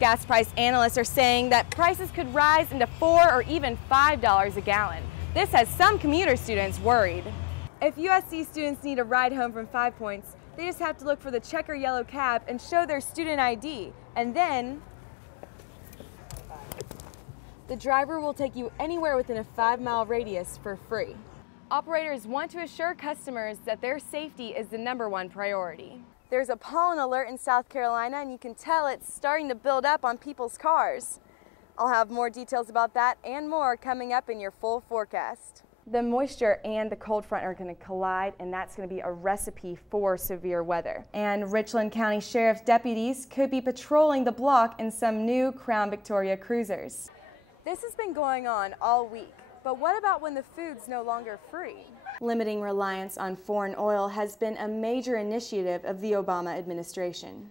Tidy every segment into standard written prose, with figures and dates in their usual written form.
Gas price analysts are saying that prices could rise into $4 or even $5 a gallon. This has some commuter students worried. If USC students need a ride home from 5 Points, they just have to look for the checker yellow cab and show their student ID, and then the driver will take you anywhere within a 5-mile radius for free. Operators want to assure customers that their safety is the #1 priority. There's a pollen alert in South Carolina, and you can tell it's starting to build up on people's cars. I'll have more details about that and more coming up in your full forecast. The moisture and the cold front are going to collide, and that's going to be a recipe for severe weather. And Richland County Sheriff's deputies could be patrolling the block in some new Crown Victoria cruisers. This has been going on all week, but what about when the food's no longer free? Limiting reliance on foreign oil has been a major initiative of the Obama administration.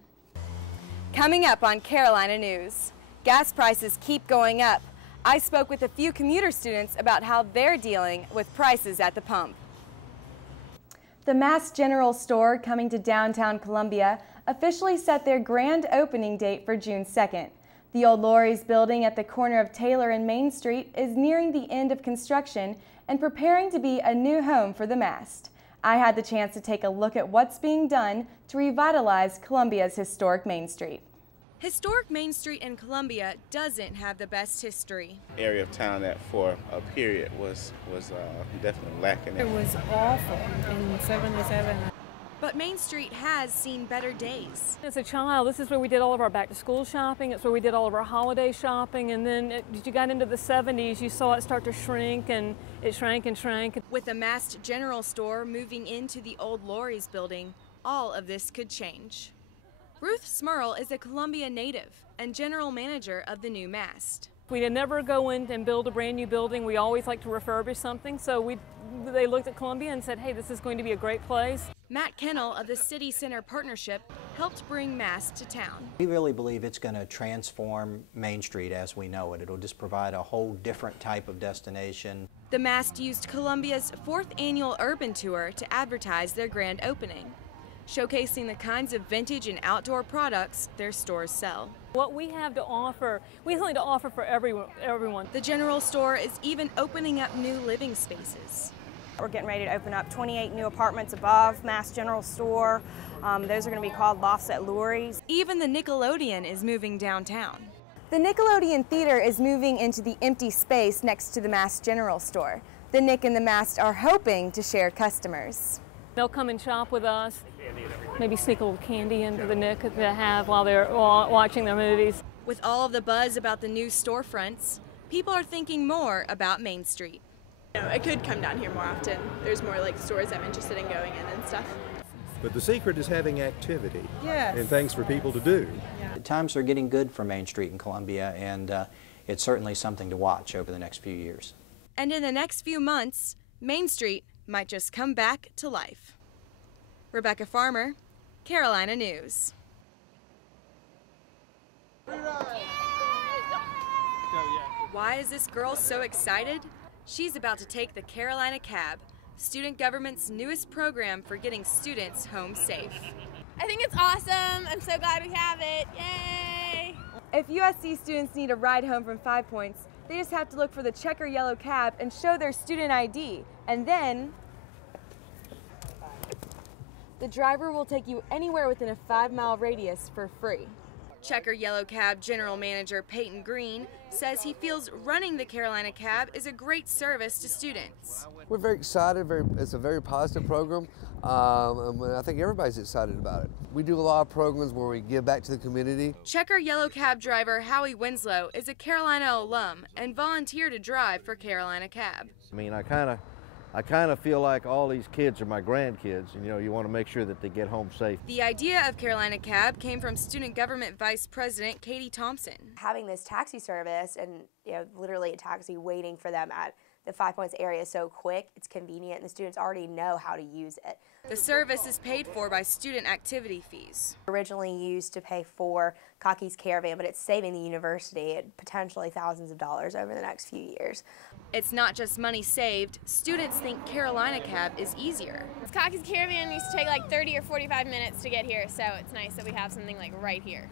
Coming up on Carolina News, gas prices keep going up. I spoke with a few commuter students about how they're dealing with prices at the pump. The Mass General Store, coming to downtown Columbia, officially set their grand opening date for June 2nd. The old Lorry's building at the corner of Taylor and Main Street is nearing the end of construction and preparing to be a new home for the Mast. I had the chance to take a look at what's being done to revitalize Columbia's historic Main Street. Historic Main Street in Columbia doesn't have the best history. Area of town that for a period was definitely lacking. It was awful in '77. But Main Street has seen better days. As a child, this is where we did all of our back-to-school shopping. It's where we did all of our holiday shopping. And then as you got into the 70s, you saw it start to shrink, and it shrank and shrank. With the Mast General Store moving into the old Lorry's building, all of this could change. Ruth Smurl is a Columbia native and general manager of the new Mast. We'd never go in and build a brand new building. We always like to refurbish something. So they looked at Columbia and said, hey, this is going to be a great place. Matt Kennel of the City Center Partnership helped bring Mast to town. We really believe it's going to transform Main Street as we know it. It'll just provide a whole different type of destination. The Mast used Columbia's 4th annual urban tour to advertise their grand opening, showcasing the kinds of vintage and outdoor products their stores sell. What we have to offer, we have something to offer for everyone. The General Store is even opening up new living spaces. We're getting ready to open up 28 new apartments above Mass General Store. Those are going to be called lofts at Lurie's. Even the Nickelodeon is moving downtown. The Nickelodeon Theater is moving into the empty space next to the Mass General Store. The Nick and the Mast are hoping to share customers. They'll come and shop with us, maybe sneak a little candy into the Nick to have while they're watching their movies. With all of the buzz about the new storefronts, people are thinking more about Main Street. I could come down here more often. There's more like stores I'm interested in going in and stuff. But the secret is having activity and things for people to do. The times are getting good for Main Street in Columbia, and it's certainly something to watch over the next few years. And in the next few months, Main Street might just come back to life. Rebecca Farmer, Carolina News. Why is this girl so excited? She's about to take the Carolina Cab, student government's newest program for getting students home safe. I think it's awesome. I'm so glad we have it. Yay! If USC students need a ride home from 5 Points, they just have to look for the checker yellow cab and show their student ID, and then the driver will take you anywhere within a 5-mile radius for free. Checker Yellow Cab General Manager Peyton Green says he feels running the Carolina Cab is a great service to students. We're very excited. It's a very positive program. I think everybody's excited about it. We do a lot of programs where we give back to the community. Checker Yellow Cab driver Howie Winslow is a Carolina alum and volunteered to drive for Carolina Cab. I mean, I kind of feel like all these kids are my grandkids, and you want to make sure that they get home safe. The idea of Carolina Cab came from Student Government Vice President Katie Thompson. Having this taxi service and literally a taxi waiting for them at the 5 Points area is so quick, it's convenient, and the students already know how to use it. The service is paid for by student activity fees. Originally used to pay for Cocky's Caravan, but it's saving the university potentially thousands of dollars over the next few years. It's not just money saved. Students think Carolina Cab is easier. Cocky's Caravan used to take like 30 or 45 minutes to get here, so it's nice that we have something like right here.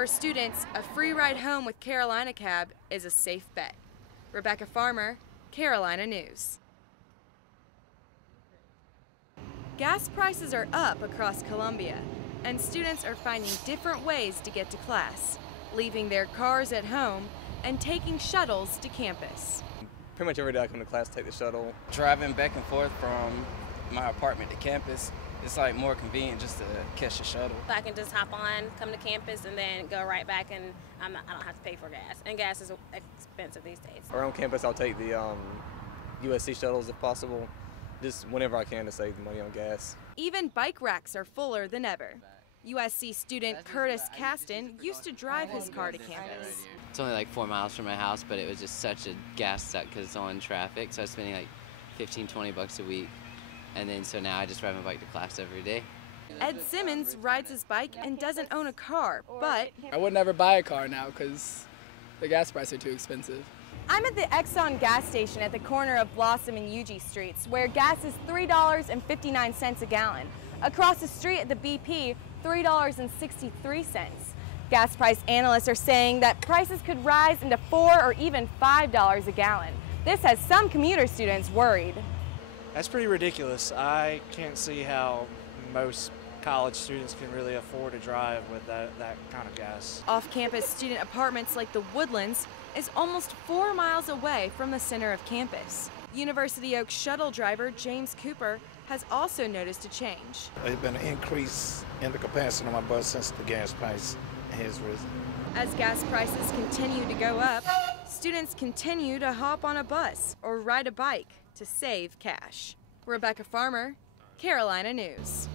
For students, a free ride home with Carolina Cab is a safe bet. Rebecca Farmer, Carolina News. Gas prices are up across Columbia, and students are finding different ways to get to class, leaving their cars at home and taking shuttles to campus. Pretty much every day I come to class, take the shuttle. Driving back and forth from my apartment to campus, it's like more convenient just to catch a shuttle. I can just hop on, come to campus, and then go right back, and I don't have to pay for gas. And gas is expensive these days. Around campus, I'll take the USC shuttles if possible, just whenever I can to save money on gas. Even bike racks are fuller than ever. USC student Curtis Caston used to drive his car to campus. It's only like 4 miles from my house, but it was just such a gas suck because it's all in traffic. So I was spending like $15–20 a week. And then so now I just ride my bike to class every day. Ed Simmons rides his bike and doesn't own a car, but I would never buy a car now because the gas prices are too expensive. I'm at the Exxon gas station at the corner of Blossom and UG Streets, where gas is $3.59 a gallon. Across the street at the BP, $3.63. Gas price analysts are saying that prices could rise into $4 or even $5 a gallon. This has some commuter students worried. That's pretty ridiculous. I can't see how most college students can really afford to drive with that kind of gas. Off-campus student apartments like the Woodlands is almost 4 miles away from the center of campus. University Oaks shuttle driver James Cooper has also noticed a change. There's been an increase in the capacity of my bus since the gas price has risen. As gas prices continue to go up, students continue to hop on a bus or ride a bike to save cash. Rebecca Farmer, Carolina News.